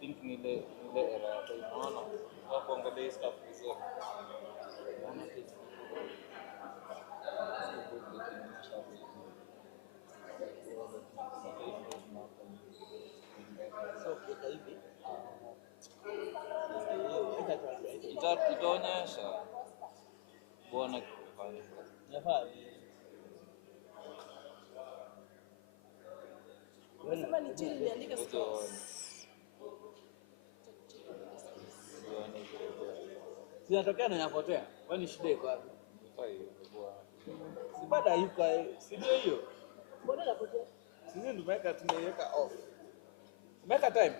think nile era no wakuangalia stuff vizuri. Itaonyesha bwana kufanya Unasema ni chini niandike scores. Zinatokea na inapotea. Kwani shida iko wapi? Si baada yuko si ndio hiyo? Mbona inapotea? Sisi tumeweka tunaiweka off. Umeweka time.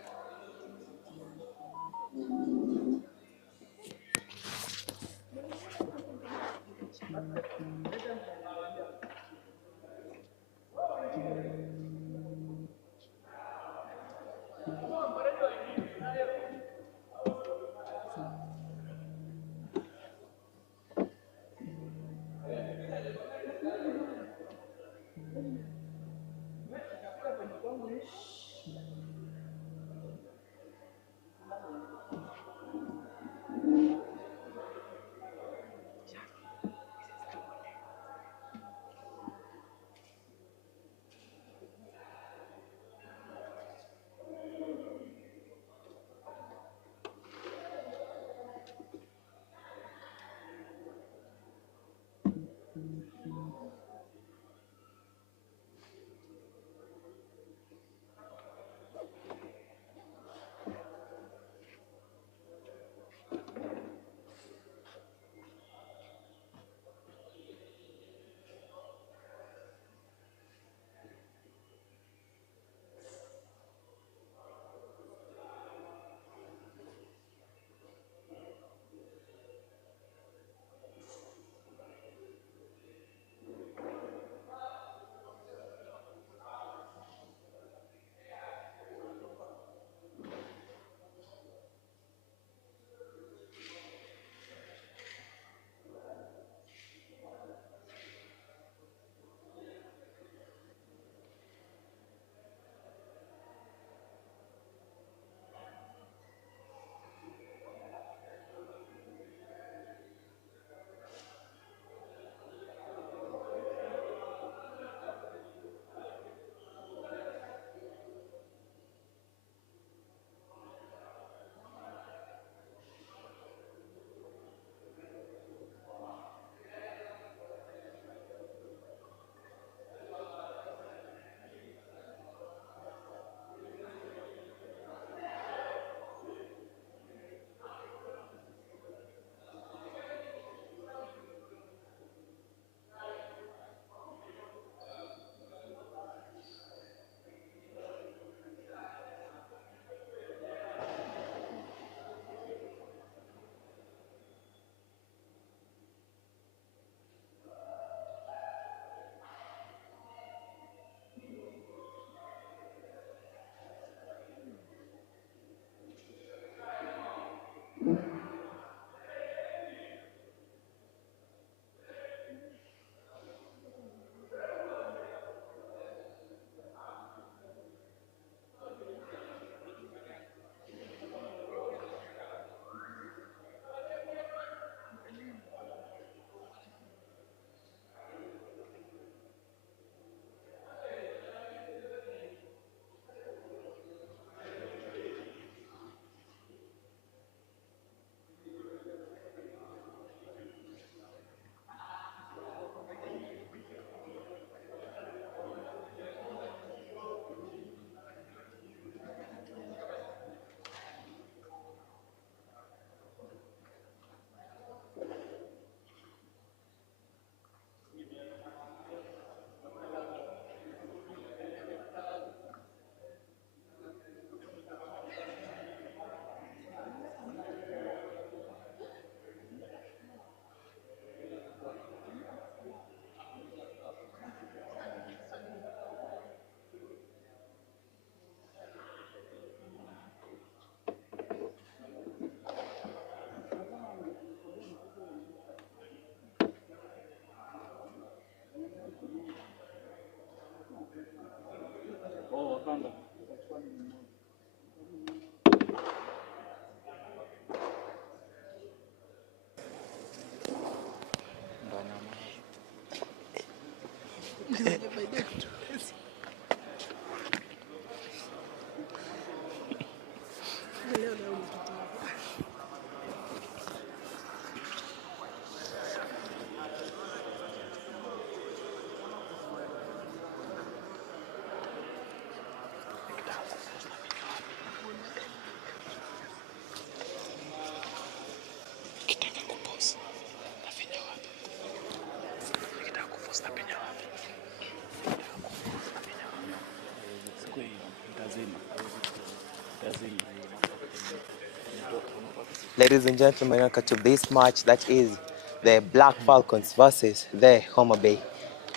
Ladies and gentlemen, welcome to this match that is the Black Falcons versus the Homabay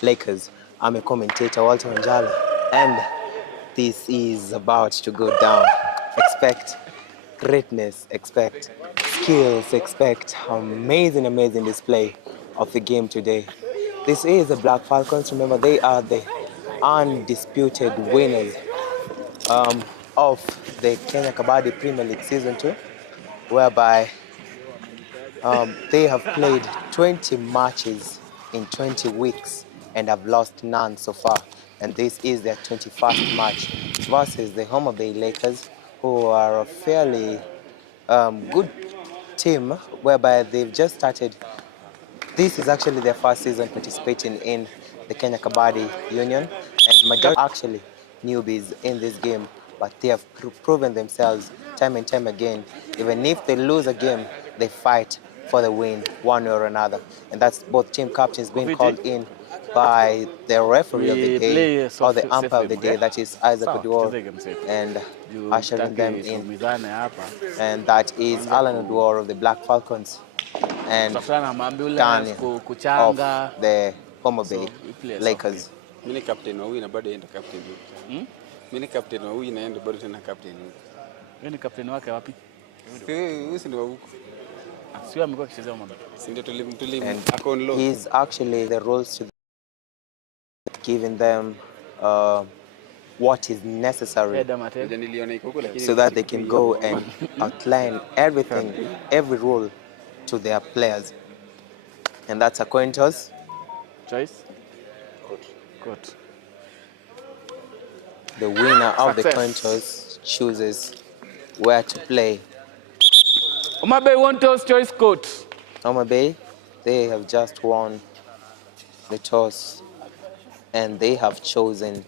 Lakers. I'm a commentator, Walter Wanjala, and this is about to go down. Expect greatness, expect skills, expect amazing display of the game today. This is the Black Falcons. Remember, they are the undisputed winners of the Kenya Kabaddi Premier League Season 2, whereby they have played 20 matches in 20 weeks and have lost none so far. And this is their 21st match versus the Homabay Lakers, who are a fairly good team, whereby they've just started. This is actually their first season participating in the Kenya Kabaddi Union, and majority actually newbies in this game, but they have proven themselves time and time again. Even if they lose a game, they fight for the win one way or another. And that's both team captains being called in by the referee of the day, or the umpire of the day, that is Isaac Oduor, and ushering them in. And that is Alan Oduor of the Black Falcons, and Daniel of the Homabay Lakers. Mimi captain wa huyu na bado yenda captain huyu. Mimi captain wa huyu naenda bado tena captain huyu. Wewe ni captain wake wapi? Huyu si ndio huko. Sio amekuwa akichezea Homabay. Si ndio tulim ako on low. He's actually the roles to giving them what is necessary so that they can go and outline everything, every role to their players. And that's a coin toss. Choice? Court. The winner of the coin toss chooses where to play. Homabay won toss, choice court. Homabay, they have just won the toss and they have chosen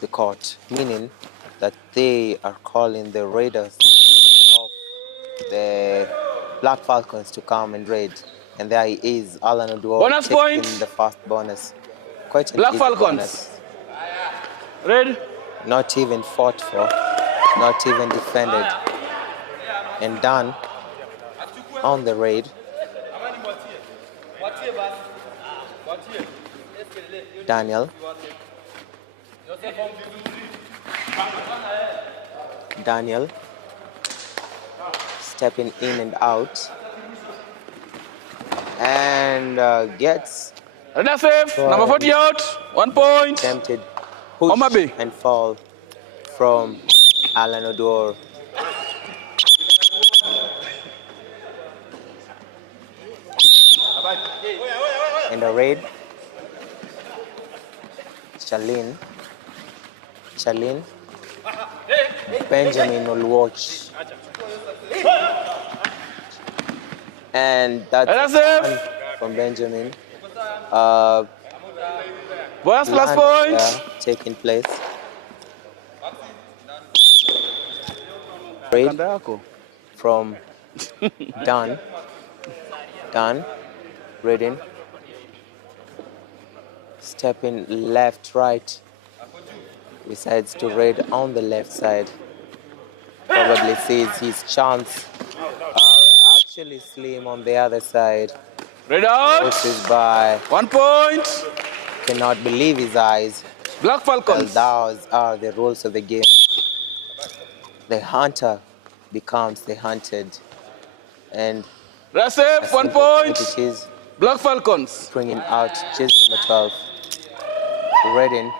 the court, meaning that they are calling the raiders of the Black Falcons to come and raid. And there he is, Alan Oduor, taking the first bonus. Quite an Black easy Falcons. bonus. Red. Not even fought for, not even defended. And done on the raid. Daniel. Stepping in and out. And gets Radar safe. Number 40 out. 1 point. Attempted push Homabay. and fall from Alan Oduor. In the raid, Charlene, Benjamin will watch. And that's from Benjamin. Bonus plus point. Taking place. Raid from Dan, reading. Stepping left, right. Decides to raid on the left side. Probably sees his chance are actually slim on the other side. Raid out. Forces by 1 point. Cannot believe his eyes. Black Falcons. Well, those are the rules of the game. The hunter becomes the hunted. And Rasef, 1 point. It is Black Falcons. bringing out jersey number 12. Reading.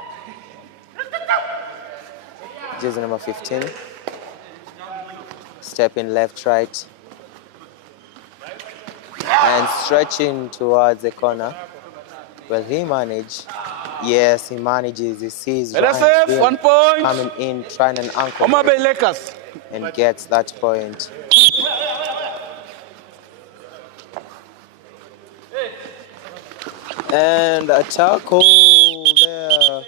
Jersey number 15. Stepping left, right. And stretching towards the corner. Will he manage? Yes, he manages. He sees Rasef, 1 point. coming in, trying an ankle. Homabay Lakers. And gets that point. And a tackle there.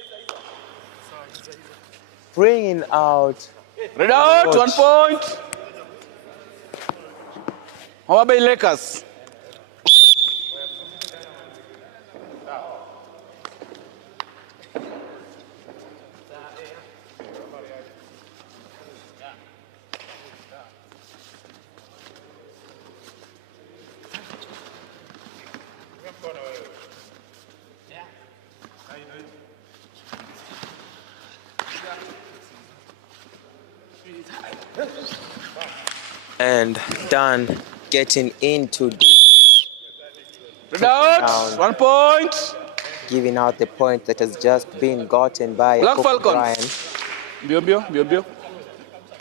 Bringing out. Red out, 1 point. Homabay Lakers. And Dan getting into the Red out. down. 1 point. Giving out the point that has just been gotten by Black Coco Bryan. Falcons. Bio.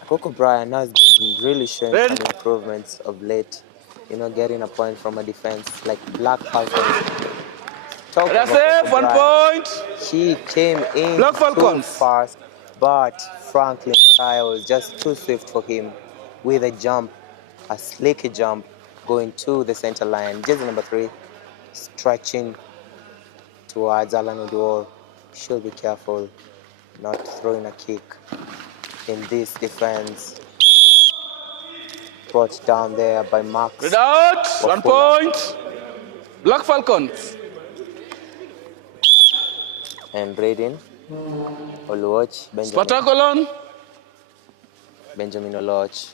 Coco Bryan has been really showing Red. some improvements of late. You know, getting a point from a defense like Black Falcons. Talking That's about it. Coco 1 Bryan, point. he came in Black too Falcons. fast, but Franklin Mataya was just too swift for him with a jump, a slick jump, going to the center line. Jersey number 3, stretching towards Alan Oduor. Should be careful not throwing a kick in this defense. Brought down there by Max. Red out. 1 Wafula. point. Black Falcons. And Raiden Oluoch, Benjamin Oluoch,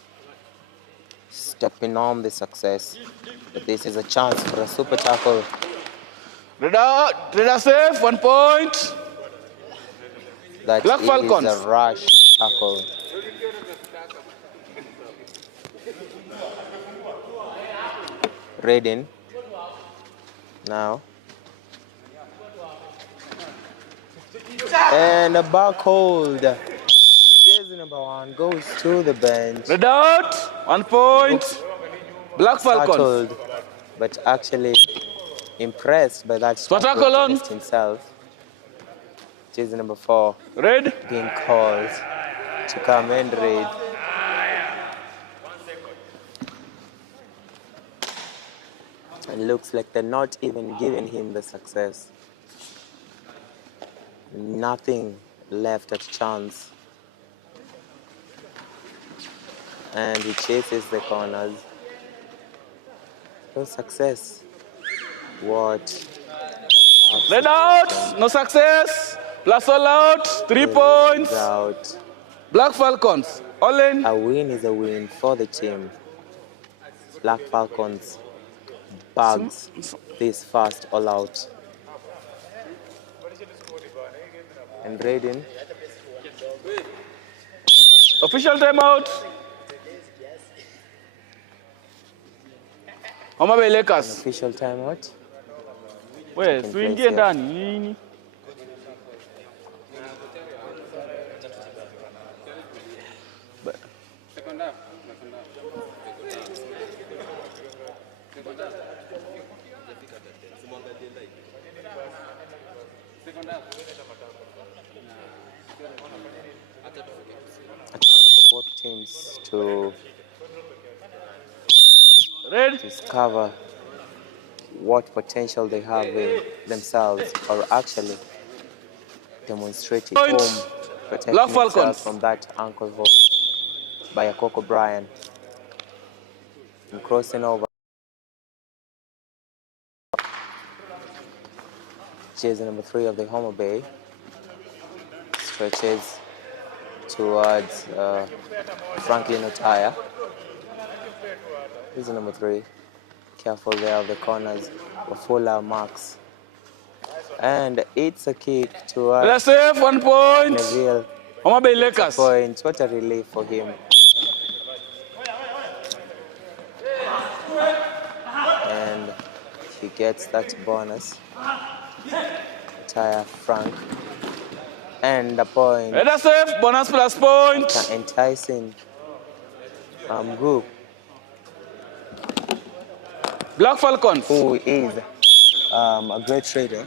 stepping on the success. But this is a chance for a super tackle. Red out. Red safe. 1 point. That Black is Falcons. a rush tackle. Raiden now. And a back hold. Jersey number 1 goes to the bench. Red out. 1 point. Black Falcons. Startled, but actually impressed by that Spartacolon. himself. Jersey number 4 Red. being called to come and raid. It looks like they're not even giving him the success. Nothing left at chance. And he chases the corners. No success. What? Red out. No success. Plus all out. 3 points. Out. Black Falcons. All in. A win is a win for the team. Black Falcons bags this first all out. And Raiden. Official timeout. Homabay Lakers. Official timeout. We tuingie ndani nini? A chance for both teams to Red. discover what potential they have in themselves, or actually demonstrate it Point. home, protecting Black themselves Falcons. from that ankle hold by Coco Bryan. And crossing over. Jersey number 3 of the Homabay stretches towards Franklin Otaya. This is number 3. Careful there of the corners. Wafula Max. And it's a kick towards Let's save 1 point. Neville. Homabay Lakers. Point. What a relief for him. And he gets that bonus. Otaya Frank. And a point. Red safe. Bonus plus point. Enticing group Black Falcons. who is a great trader.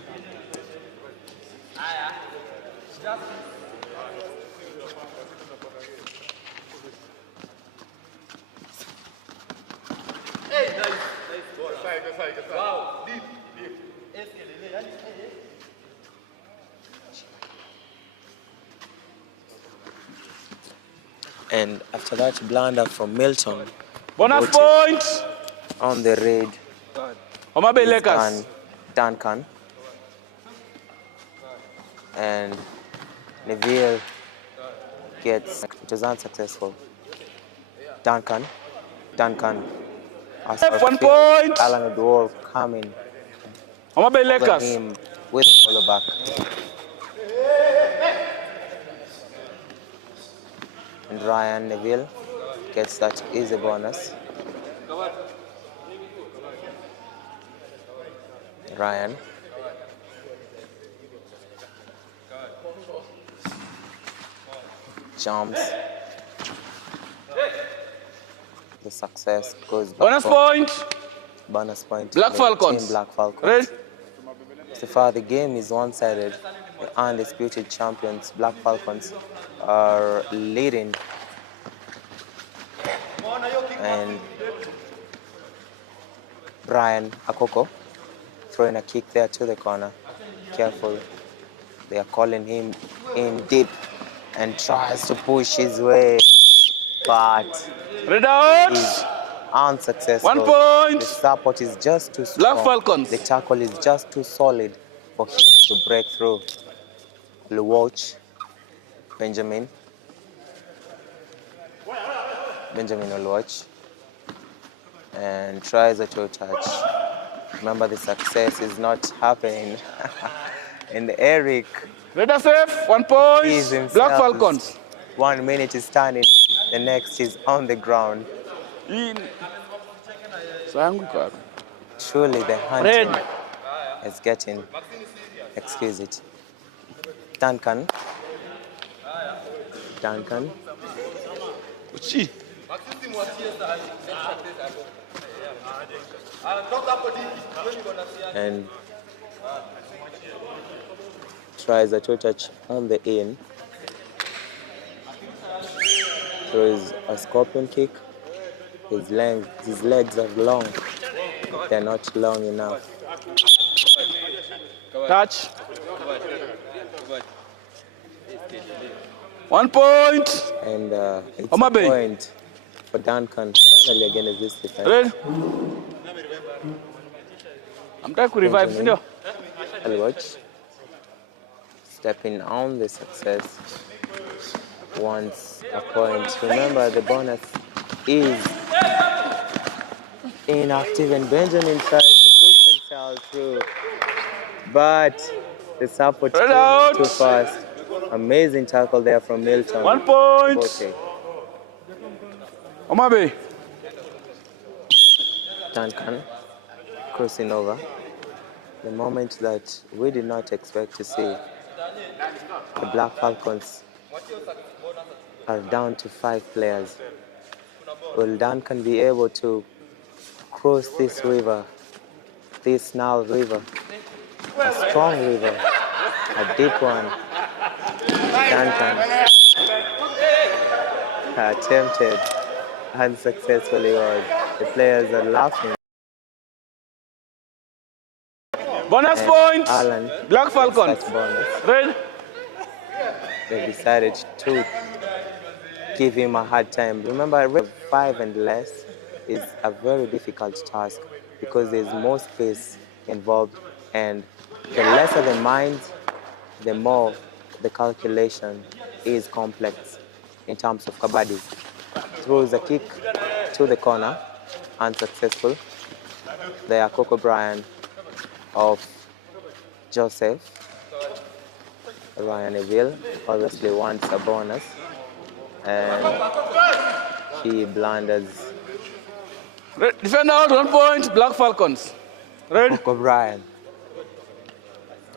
And after that blunder from Milton Bonus point. on the raid, Homabay Lakers. Duncan. And Neville gets, it was unsuccessful. Duncan. As 1 point. Alan Oduor coming Homabay over Lakers. him with a follow back. And Ryan Neville gets that easy bonus. Ryan. Jumps. The success goes back. Bonus point. Bonus point. Black Falcons. Team Black Falcons. Ready? So far, the game is one-sided. The undisputed champions, Black Falcons, are leading. And Brian Akoko throwing a kick there to the corner. Careful. They are calling him in deep and tries to push his way, but Red out. he's unsuccessful. 1 point. The support is just too strong. Black Falcons. The tackle is just too solid for him to break through. Watch Benjamin will watch and tries a toe touch. Remember, the success is not happening. And Eric Red safe. 1 point. Black Falcons. 1 minute is standing, the next is on the ground. In. Truly, the hunting is getting exquisite. Duncan. Uchi. And tries a toe touch on the in. Throws a scorpion kick. His legs are long. They're not long enough. Touch. 1 point. And it's Homabay. a point for Duncan. Finally against this defense. Ready? I'm trying to revive video. I'll watch. Stepping on the success. Wants a point. Remember, the bonus is inactive, and Benjamin tries to push himself through, but the support came in too fast. Amazing tackle there from Milton. 1 point. Bote. Homabay. Duncan crossing over. The moment that we did not expect to see. The Black Falcons are down to 5 players. Will Duncan be able to cross this river, this Nile River? A strong river, a deep one. Duncan attempted, unsuccessfully was. The players are laughing. Bonus point. Alan, Black Falcons. such bonus. Ready? They decided to give him a hard time. Remember, 5 and less is a very difficult task because there's more space involved, and the lesser the mind, the more the calculation is complex in terms of kabaddi. Throws a kick to the corner, unsuccessful. There, Coco Bryan of Joseph. Ryan Neville obviously wants a bonus, and he blunders. Defend out 1 point. Black Falcons. Ready? Coco Bryan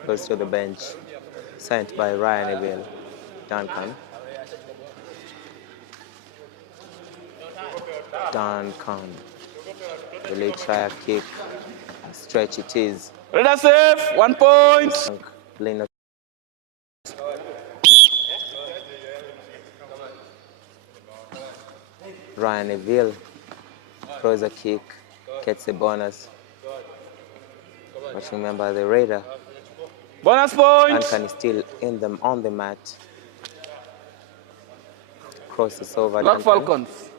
goes to the bench, sent by Ryan Neville. Duncan. Will he try a kick? A stretch it is. Red safe. 1 point. Lino. Ryan Neville throws a kick, gets a bonus. But remember, the Raider, Bonus point. Duncan is still in them on the mat. Crosses over. Black Duncan. Falcons.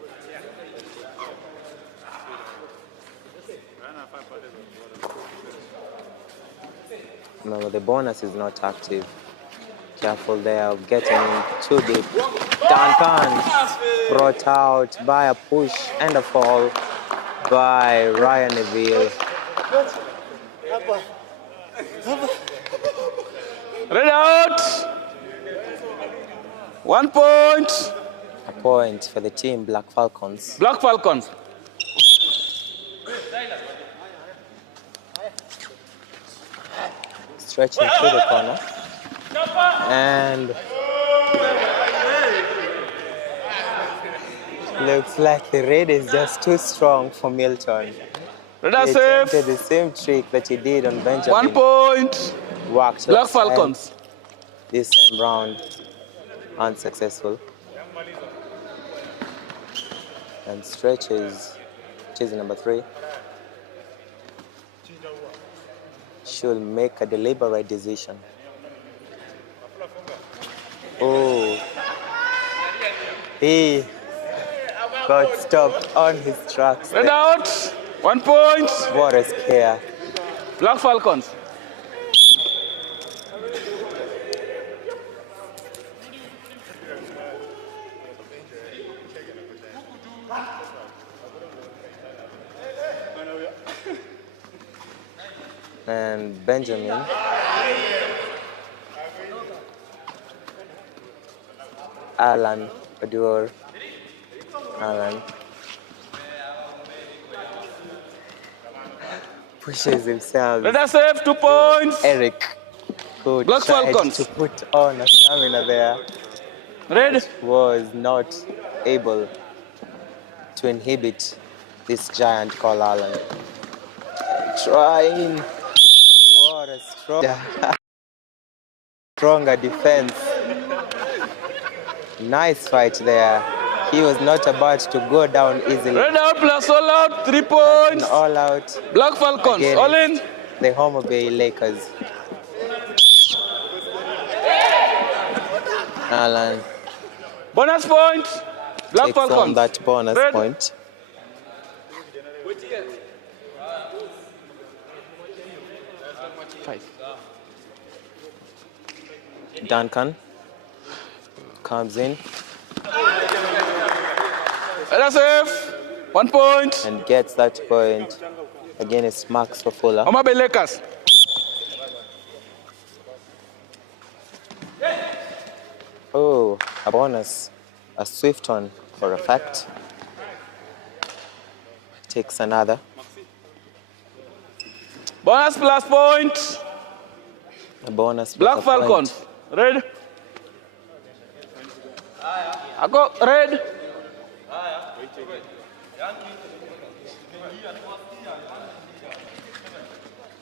Remember, the bonus is not active. Careful there of getting in too deep. Duncan brought out by a push and a fall by Ryan Neville. Red out. 1 point. A point for the team Black Falcons. Black Falcons. Stretching through the corner. And looks like the red is just too strong for Milton. Red He are safe. attempted the same trick that he did on Benjamin. 1 point. Worked Black last time. Falcons. This time round, unsuccessful. And stretches, chasing number 3. Should make a deliberate decision. Oh, he got stopped on his tracks. Red out. 1 point. What a scare. Black Falcons. And Benjamin Alan Adur Alan pushes himself. Red are safe. 2 points. Eric who Black tried Falcons. to put on a stamina there Red. was not able to inhibit this giant called Alan. Trying. What a stronger defense. Nice fight there. He was not about to go down easily. Red out plus all out. 3 points. And all out. Black Falcons. Again, All in. the Homabay Lakers. Alan Bonus point. Black takes on Falcons. that bonus Red. point. Duncan comes in Red are safe. 1 point. and gets that point. Again, it's Max Fafula. Homabay Lakers. Oh, a bonus. A swift one for a fact. Takes another. Bonus plus point. A bonus. with Black a point. Falcons. Red. I go red.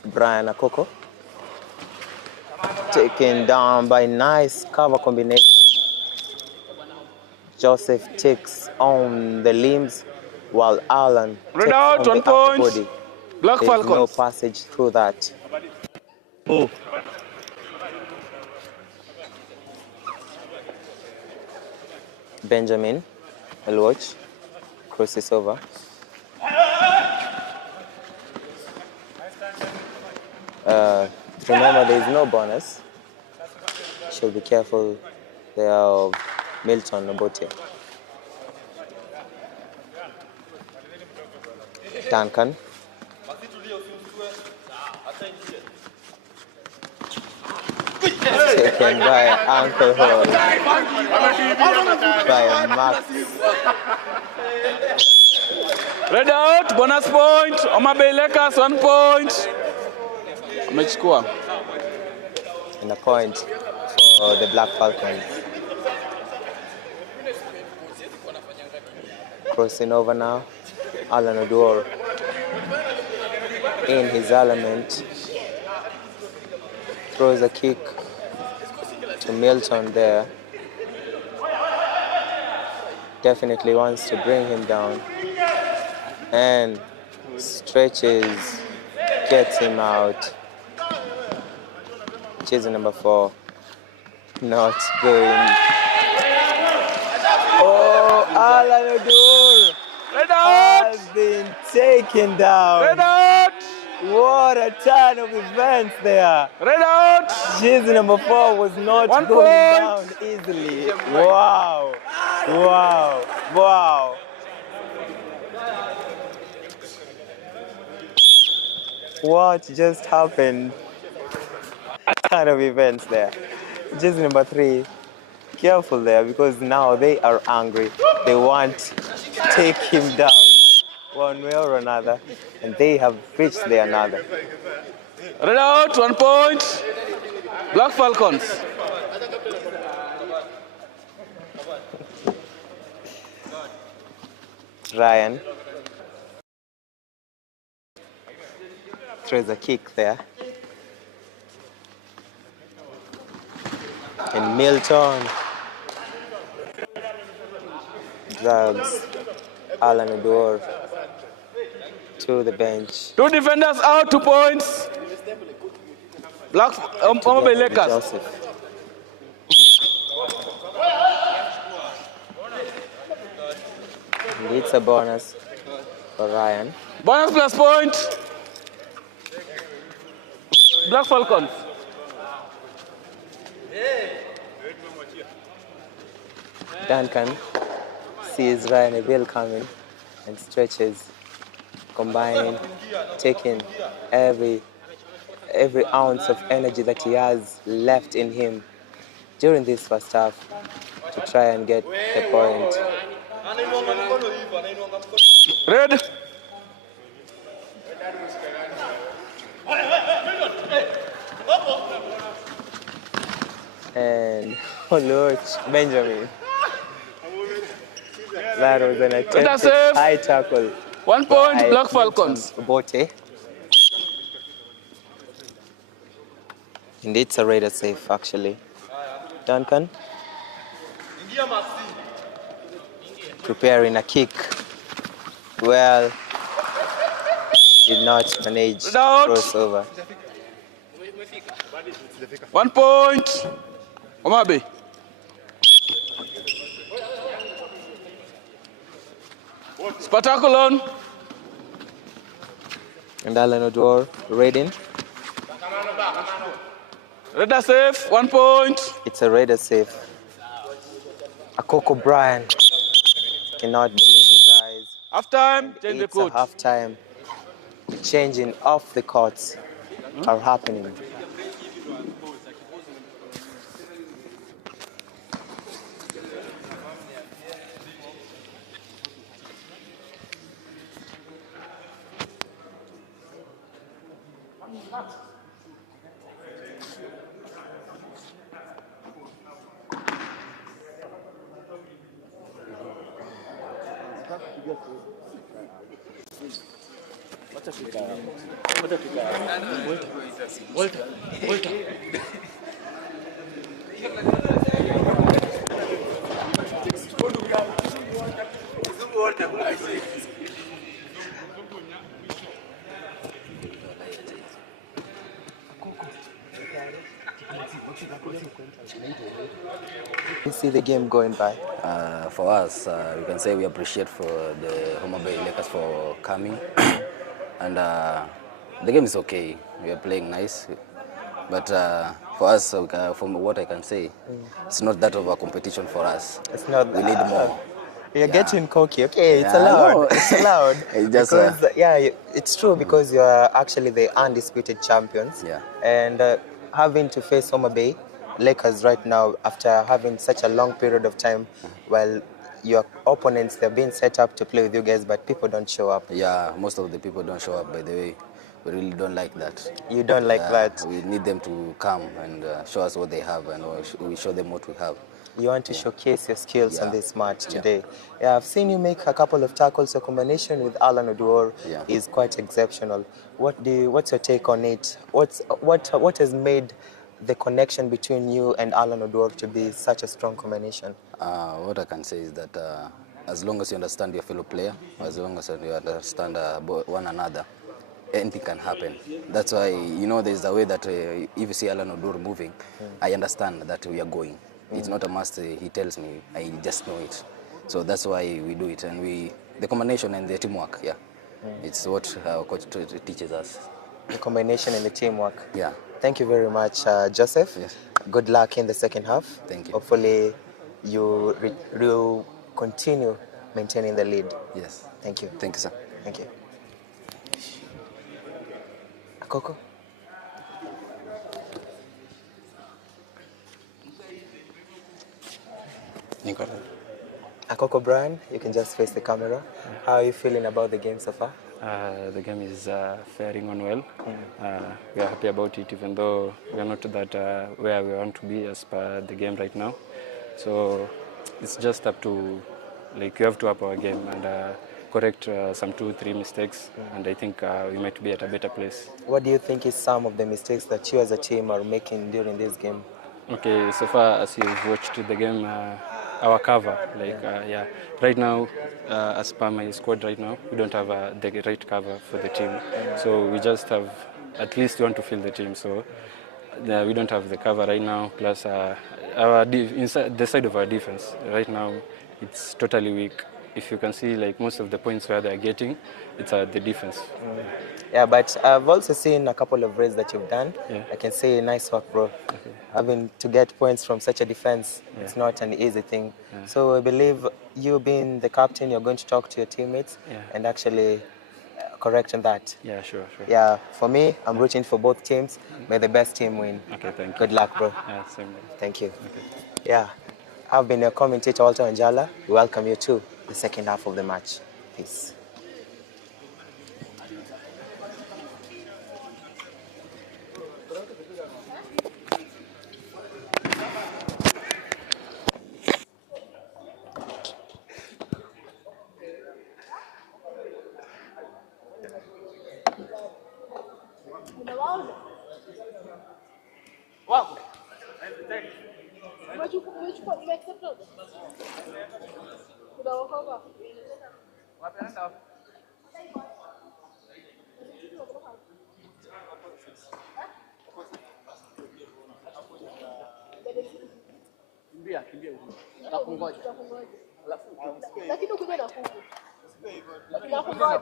Brian Akoko. Taken down by nice cover combination. Joseph takes on the limbs while Alan Red takes out, on 1 the upper point. body. Black There's no Falcons. passage through that. Oh. Benjamin, I'll watch. Crosses over. Remember, there is no bonus. Should be careful there of Milton Obote. Duncan. Taken by Uncle Hall. By Max. Red out. Bonus point. Homabay Lakers. 1 point. Amechukua. And a point for the Black Falcons. Crossing over now. Alan Odor in his element. Throws a kick to Milton there. Definitely wants to bring him down. And stretches, gets him out. Chasing number 4. Not going. Oh, Alan Odor Red out. has been taken down. Red out. What a turn of events there. Red out. Jersey number 4 was not 1 going point. down easily. Wow. Wow. Wow. What just happened? Turn of events there. Jersey number 3 Careful there, because now they are angry. They want to take him down one way or another, and they have reached their another. Red out, 1 point. Black Falcons. Ryan throws a kick there. And Milton drags Alan Odor to the bench. 2 defenders out, 2 points. Black Homabay Lakers. Joseph. And it's a bonus for Ryan. Bonus plus point. Black Falcons. Duncan sees Ryan Abel coming and stretches, combining, taking every ounce of energy that he has left in him during this first half to try and get the point. Red. And oh Lord, Benjamin. That was an attempted high tackle. 1 point, by Black Falcons. Bote. And it's a Raider safe, actually. Duncan. Preparing a kick. Well, did not manage to cross over. 1 point. Homabay. Spectacular. And Alan Odor reading. Raider safe, 1 point. It's a Raider safe. Akoko Bryan cannot believe his eyes. Half time, change the It's a coach. half time. The changing of the courts are happening. You see the game going by. For us, we can say we appreciate for the Homabay Lakers for coming, and the game is okay. We are playing nice, but for us, from what I can say, it's not that of a competition for us. It's not. We need more. You're getting cocky. Okay, it's Yeah, I allowed. know. It's allowed. It's just, because it's true because you are actually the undisputed champions. Yeah. And having to face Homabay Lakers right now after having such a long period of time, while your opponents they're being set up to play with you guys, but people don't show up. Yeah, most of the people don't show up. By the way, we really don't like that. You don't like that. We need them to come and show us what they have, and we show them what we have. You want to showcase your skills on Yeah. this match today. Yeah, I've seen you make a couple of tackles. Your combination with Alan Odor is quite exceptional. What's your take on it? What has made the connection between you and Alan Odor to be such a strong combination? What I can say is that as long as you understand your fellow player, as long as you understand one another, anything can happen. That's why, there's a way that if you see Alan Odor moving, I understand that we are going. It's not a must, he tells me, I just know it. So that's why we do it, and the combination and the teamwork, it's what our coach teaches us. The combination and the teamwork. Yeah. Thank you very much, Joseph. Yes. Good luck in the second half. Thank you. Hopefully, you continue maintaining the lead. Yes. Thank you. Thank you, sir. Thank you. Akoko? Niko ready. Akoko Brian, you can just face the camera. How are you feeling about the game so far? The game is faring on well. We are happy about it, even though we are not that where we want to be as per the game right now. So it's just up to, like, we have to up our game and correct some 2-3 mistakes, and I think we might be at a better place. What do you think is some of the mistakes that you as a team are making during this game? Okay, so far as you've watched the game, our cover, like, right now, as per my squad right now, we don't have the right cover for the team. So we just have, at least we want to fill the team. So we don't have the cover right now, plus inside the side of our defense, right now, it's totally weak. If you can see, like, most of the points where they're getting, it's the defense. Yeah, but I've also seen a couple of raids that you've done. Yeah. I can say nice work, bro. Having to get points from such a defense, it's not an easy thing. So I believe you being the captain, you're going to talk to your teammates and actually correct on that. Yeah, sure. Yeah, for me, I'm rooting for both teams. May the best team win. Okay, thank you. Good luck, bro. Yeah, same here. Thank you. Yeah, I've been your commentator, Walter Anjala. We welcome you to the second half of the match. Peace. Lakini ukija na kuku. Nakungoja.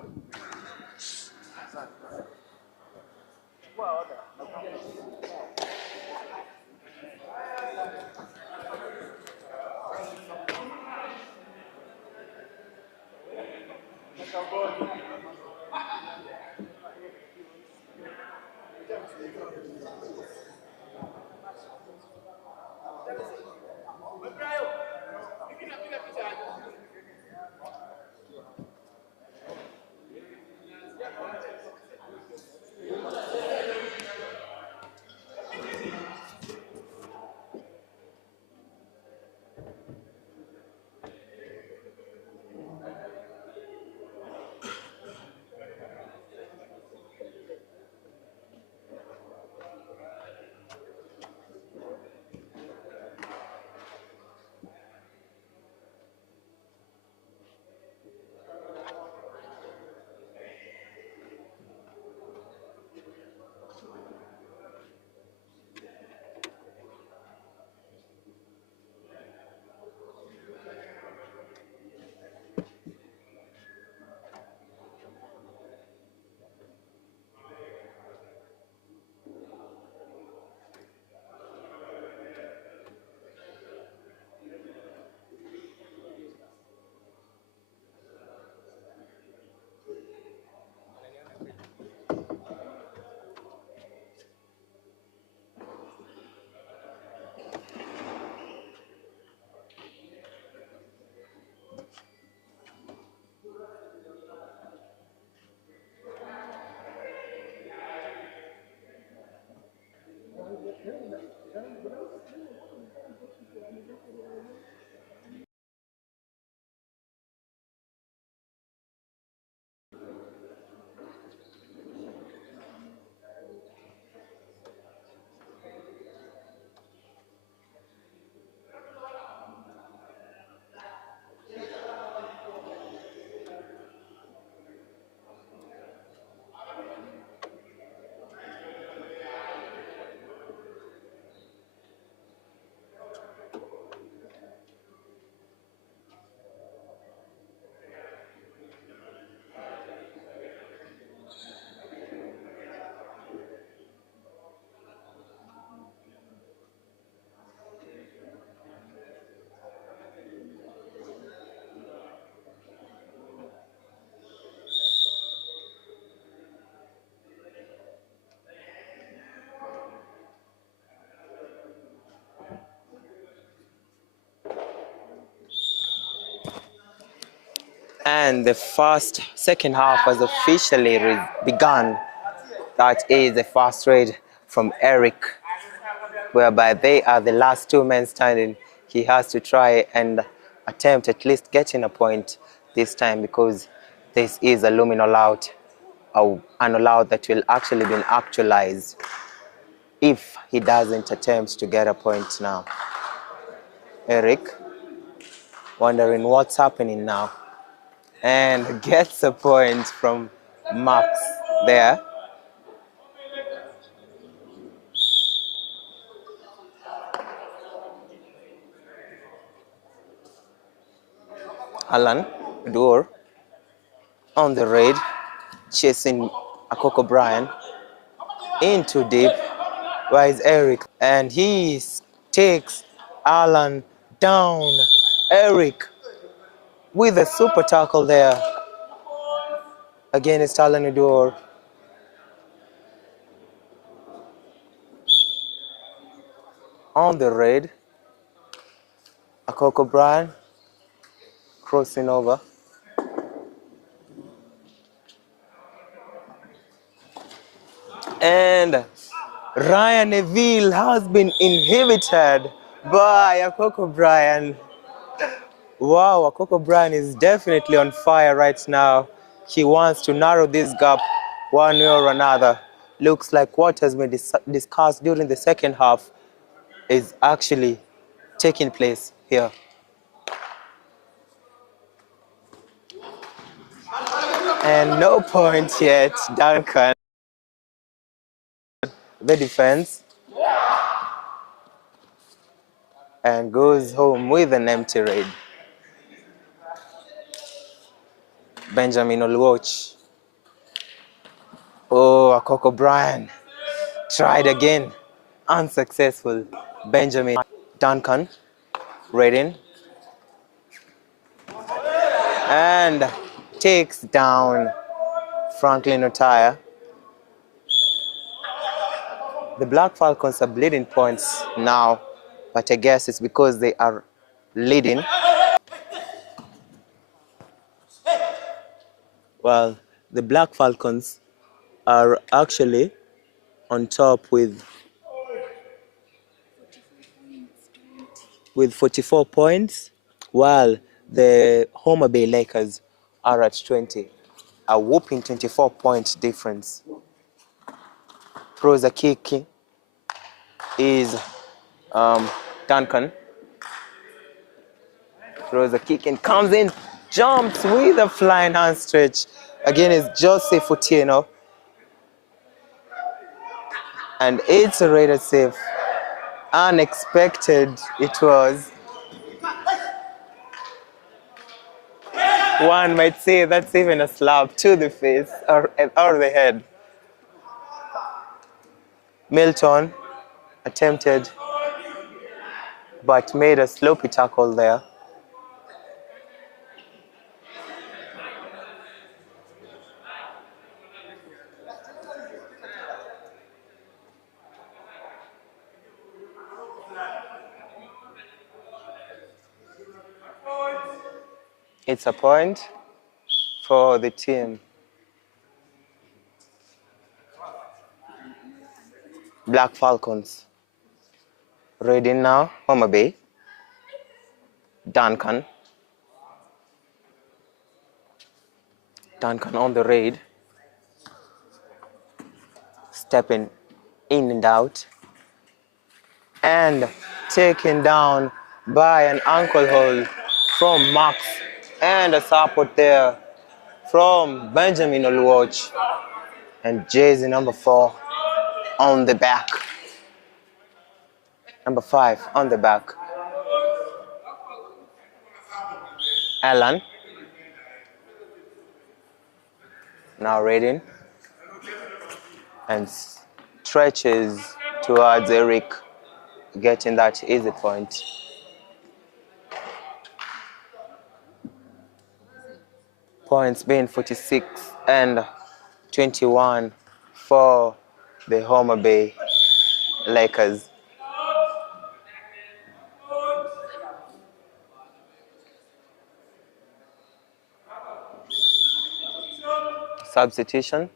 And the second half has officially begun. That is the first raid from Eric, whereby they are the last two men standing. He has to try and attempt at least getting a point this time, because this is a luminal out, an allowed that will actually be actualized if he doesn't attempt to get a point now. Eric, wondering what's happening now, and gets a point from Max there. Alan Door on the raid, chasing Akoko Bryan into deep. Where is Eric? And he takes Alan down. Eric with a super tackle there. Again, it's Alan Udor. On the raid, Akoko Bryan crossing over. And Ryan Neville has been inhibited by Akoko Bryan. Wow, Akoko Bryan is definitely on fire right now. He wants to narrow this gap one way or another. Looks like what has been discussed during the second half is actually taking place here. And no point yet, Duncan. The defense. And goes home with an empty raid. Benjamin will watch. Oh, Akoko Bryan tried again. Unsuccessful. Benjamin. Duncan. Reading. And takes down Franklin Otaya. The Black Falcons are bleeding points now, but I guess it's because they are leading. Well, the Black Falcons are actually on top with 44 points, while the Homabay Lakers are at 20. A whopping 24-point difference. Throws a kick is Duncan. Throws a kick and comes in, jumps with a flying hand stretch. Again, it's Joseph Otieno. And it's a rated save. Unexpected it was. One might say that's even a slap to the face or the head. Milton attempted, but made a sloppy tackle there. It's a point for the team. Black Falcons. Ready now, Homabay. Duncan. Duncan on the raid. Stepping in and out. And taken down by an ankle hold from Max. And a support there from Benjamin Oluwatch. And jersey number 4 on the back. Number 5 on the back. Alan. Now reading. And stretches towards Eric, getting that easy point. Points being 46 and 21 for the Homabay Lakers. substitution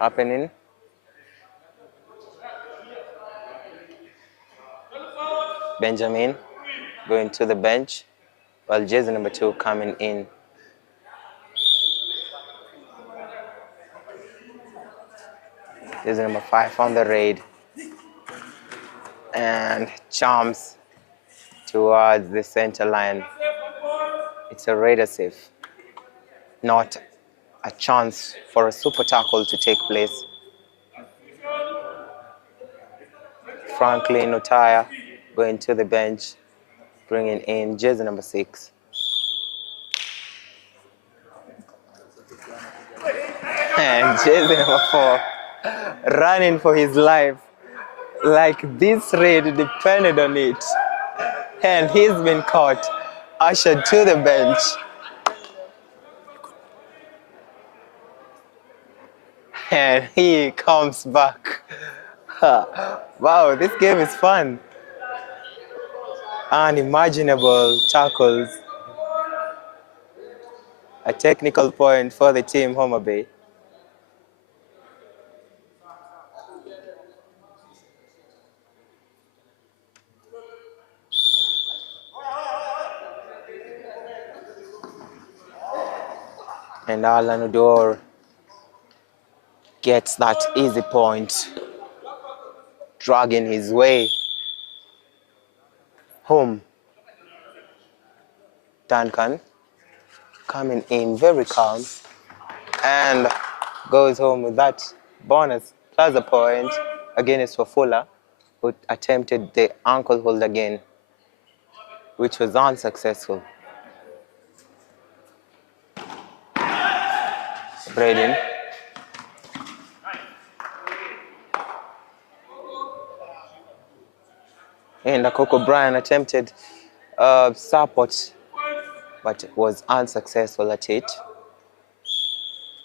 happening. Benjamin going to the bench, while jersey number 2 coming in. Jersey number 5 on the raid and jumps towards the center line. It's a raider save, not a chance for a super tackle to take place. Franklin Otaya going to the bench, bringing in jersey number 6. And jersey number 4 running for his life like this raid depended on it. And he's been caught, ushered to the bench. And he comes back. Wow, this game is fun. Unimaginable tackles. A technical point for the team Homabay. And Alan Udor gets that easy point, dragging his way home. Duncan coming in very calm and goes home with that bonus plus a point against Wafula, who attempted the ankle hold again, which was unsuccessful. Braden. And Akoko Bryan attempted support, but was unsuccessful at it.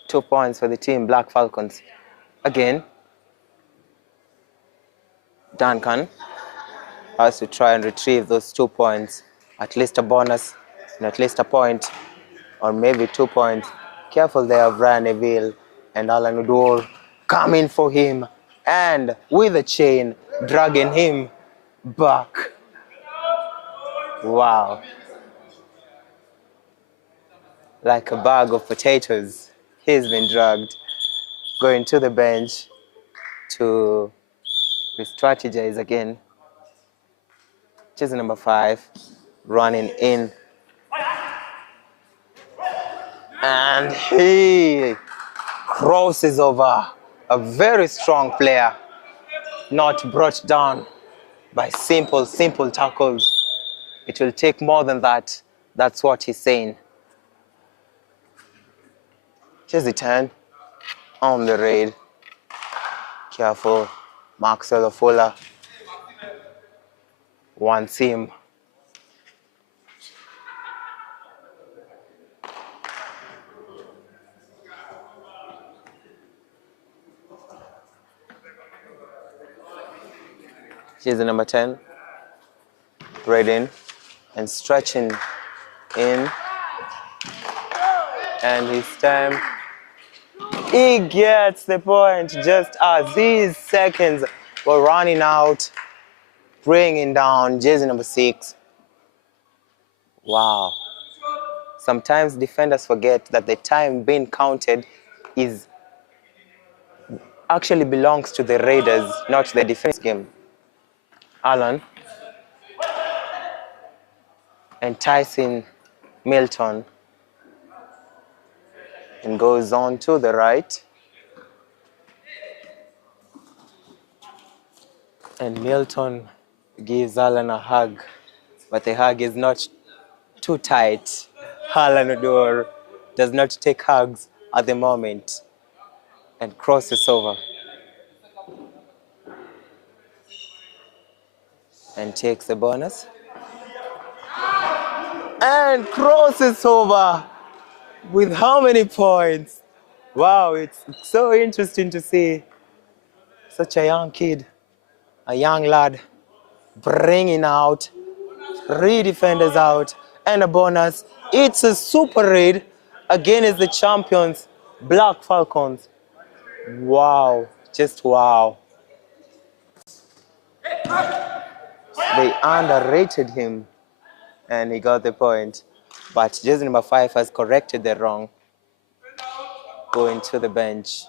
2 points for the team Black Falcons. Again, Duncan has to try and retrieve those 2 points, at least a bonus, and at least a point, or maybe 2 points. Careful there of Ryan Neville and Alan Udor coming for him, and with a chain, dragging him back. Wow. Like a bag of potatoes, he's been dragged, going to the bench to re-strategize again. Jersey number 5, running in. And he crosses over a very strong player, not brought down by simple tackles. It will take more than that. That's what he's saying. Jersey 10 on the raid. Careful, Maxwell Ofola wants him. Jersey number 10, Braden, and stretching in, and his time, he gets the point just as these seconds were running out, bringing down jersey number 6. Wow. Sometimes defenders forget that the time being counted actually belongs to the Raiders, not the defense game. Alan enticing Milton and goes on to the right. And Milton gives Alan a hug, but the hug is not too tight. Alan Udor does not take hugs at the moment and crosses over and takes the bonus and crosses over with how many points? Wow, it's so interesting to see such a young kid, a young lad, bringing out 3 defenders out and a bonus. It's a super raid against the champions, Black Falcons. Wow, just wow. They underrated him and he got the point. But jersey number 5 has corrected the wrong. Going to the bench.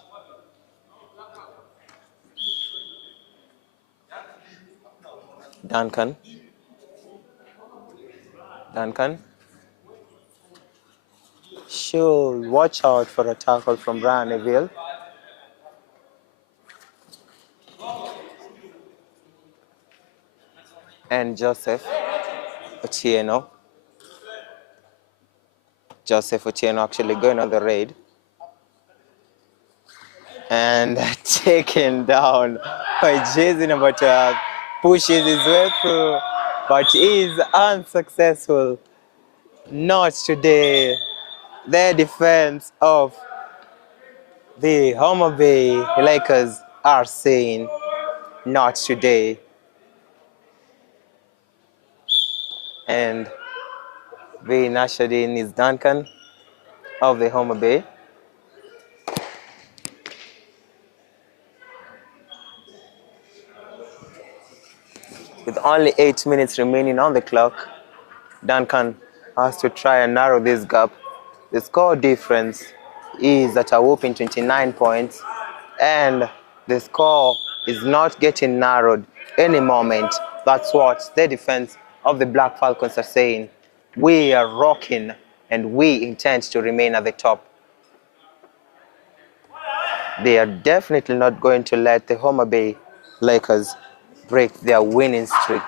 Duncan. Should watch out for a tackle from Ryan Neville. And Joseph Otieno. Joseph Otieno actually going on the raid. And taken down by jersey number 12. Pushes his way through, but is unsuccessful. Not today. The defense of the Homabay Lakers are saying, not today. And being ushered in is Duncan of the Homabay. With only 8 minutes remaining on the clock, Duncan has to try and narrow this gap. The score difference is at a whopping 29 points, and the score is not getting narrowed any moment. That's what the defense of the Black Falcons are saying. We are rocking, and we intend to remain at the top. They are definitely not going to let the Homabay Lakers break their winning streak.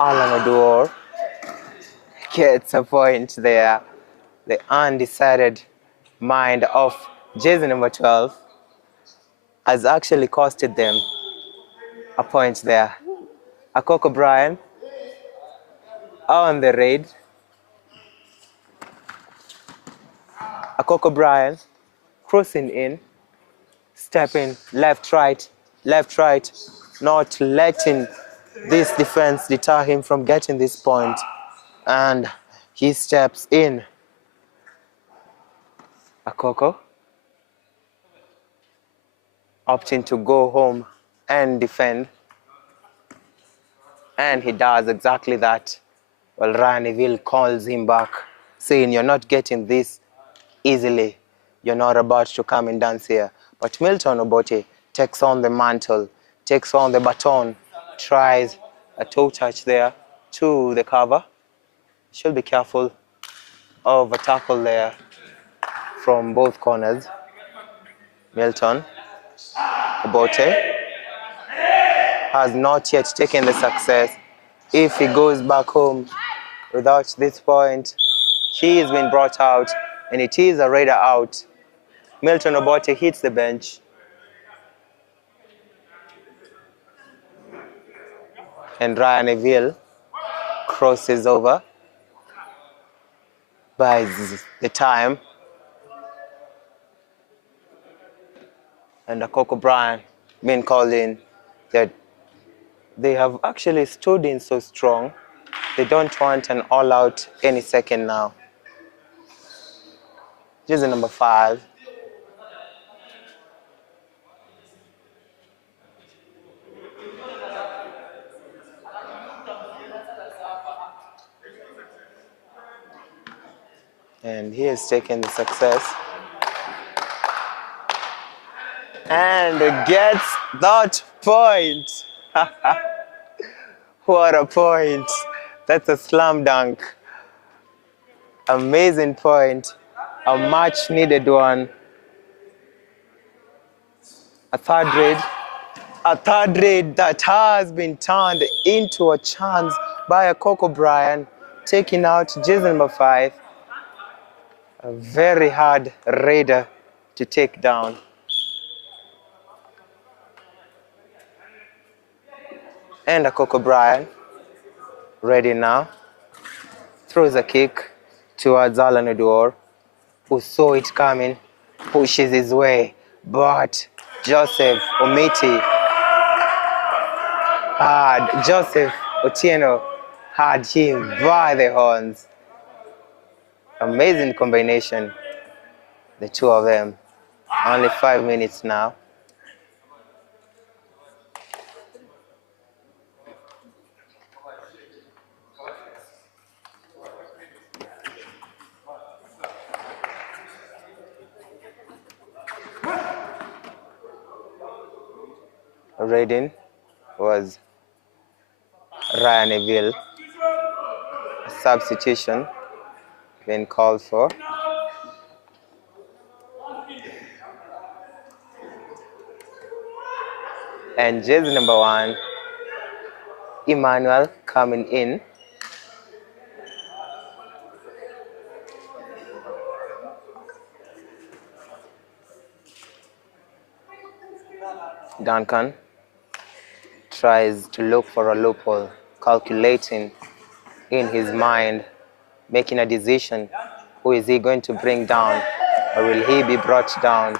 Alan Odor gets a point there. The undecided mind of jersey number 12 has actually costed them a point there. Akoko Bryan on the raid. Akoko Bryan crossing in, stepping left, right, not letting this defense deter him from getting this point. And he steps in. Akoko opting to go home and defend. And he does exactly that. Well, Ryan Neville calls him back, saying, you're not getting this easily. You're not about to come and dance here. But Milton Obote takes on the mantle, takes on the baton, tries a toe touch there to the cover. Should be careful of a tackle there from both corners. Milton Obote has not yet taken the success. If he goes back home without this point, he has been brought out, and it is a raider out. Milton Obote hits the bench. And Ryan Neville crosses over, buys the time. And Akoko Bryan been called in. That they have actually stood in so strong. They don't want an all-out any second now. Jersey number 5. And he has taken the success. And gets that point. What a point. That's a slam dunk. Amazing point. A much needed one. A third raid that has been turned into a chance by Akoko Bryan, taking out jersey number 5. A very hard raider to take down. And Akoko Bryan, ready now, throws a kick towards Alan Odor, who saw it coming, pushes his way, but Joseph Otieno had him by the horns. Amazing combination. The two of them. Only 5 minutes now. Reading was Ryan Neville. A substitution been called for. And jersey number 1, Emmanuel coming in. Duncan tries to look for a loophole, calculating in his mind, making a decision. Who is he going to bring down, or will he be brought down?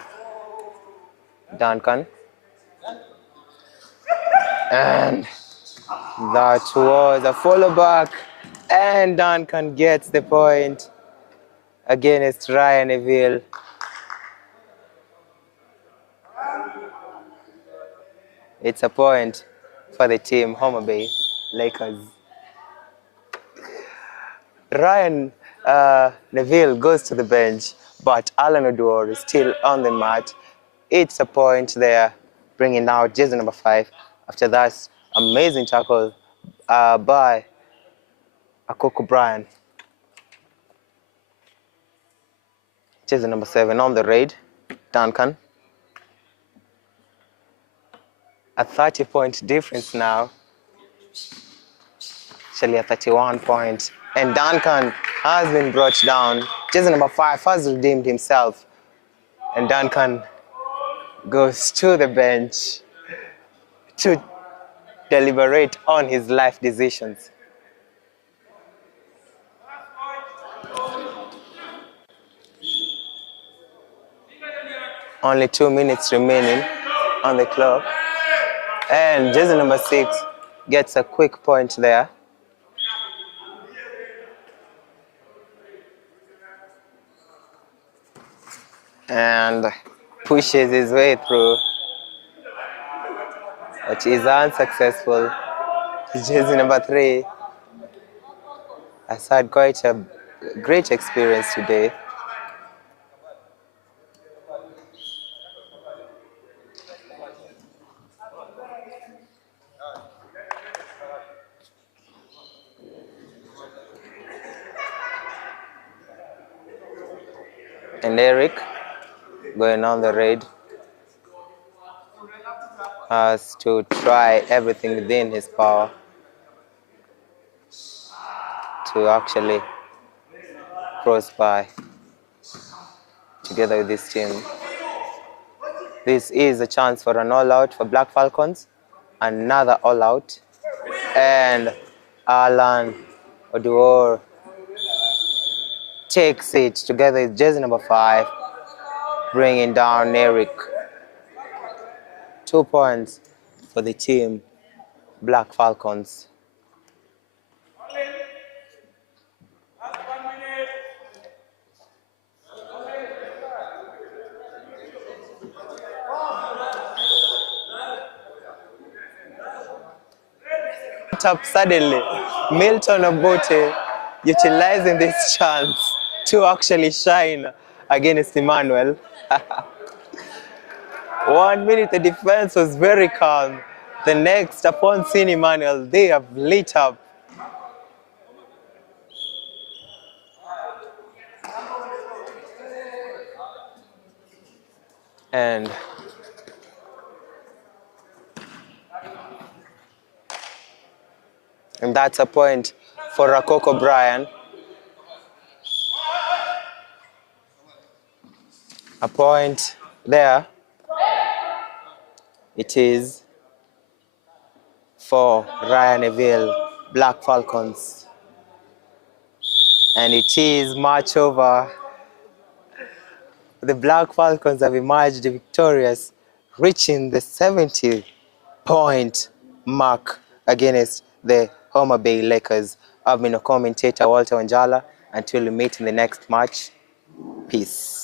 Duncan. And that was a follow back, and Duncan gets the point against Ryan Neville. It's a point for the team Homabay Lakers. Ryan Neville goes to the bench, but Alan Oduor is still on the mat. It's a point there, bringing out jersey number 5. After that, amazing tackle by Akoko Bryan. Jersey number 7 on the raid, Duncan. A 30-point difference now. Actually a 31 point. And Duncan has been brought down. Jersey number 5 has redeemed himself. And Duncan goes to the bench to deliberate on his life decisions. Only 2 minutes remaining on the clock. And jersey number 6 gets a quick point there. And pushes his way through, but is unsuccessful. Jersey number 3 has had quite a great experience today. And Eric, going on the raid, has to try everything within his power to actually cross by together with this team. This is a chance for an all-out for Black Falcons, another all-out, and Alan Oduor takes it together with jersey number 5, bringing down Eric. 2 points for the team Black Falcons. Up suddenly, Milton Obote utilizing this chance to actually shine against Emmanuel. 1 minute, the defense was very calm. The next, upon seeing Emmanuel, they have lit up. And that's a point for Akoko Bryan. A point there. It is for Ryan Neville, Black Falcons. And it is match over. The Black Falcons have emerged victorious, reaching the 70-point mark against the Homabay Lakers. I've been a commentator, Walter Wanjala. Until we meet in the next match, peace.